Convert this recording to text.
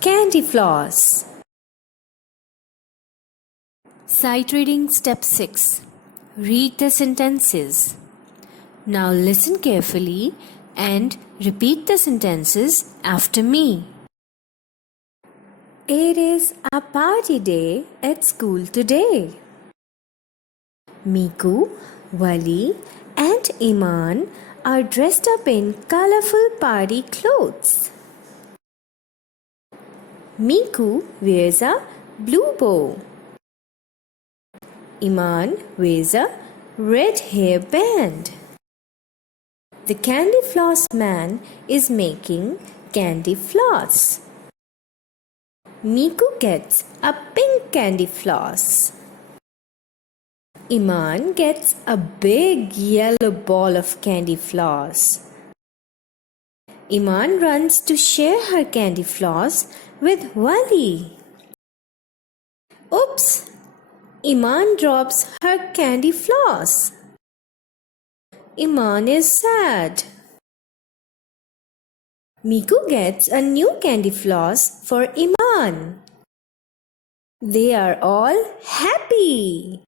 Candy Floss. Sight reading step 6. Read the sentences. Now listen carefully and repeat the sentences after me. It is a party day at school today. Miku, Wali and Iman are dressed up in colorful party clothes. Miku wears a blue bow. Iman wears a red hairband. The candy floss man is making candy floss. Miku gets a pink candy floss. Iman gets a big yellow ball of candy floss. Iman runs to share her candy floss with Wali. Oops! Iman drops her candy floss. Iman is sad. Miku gets a new candy floss for Iman. They are all happy.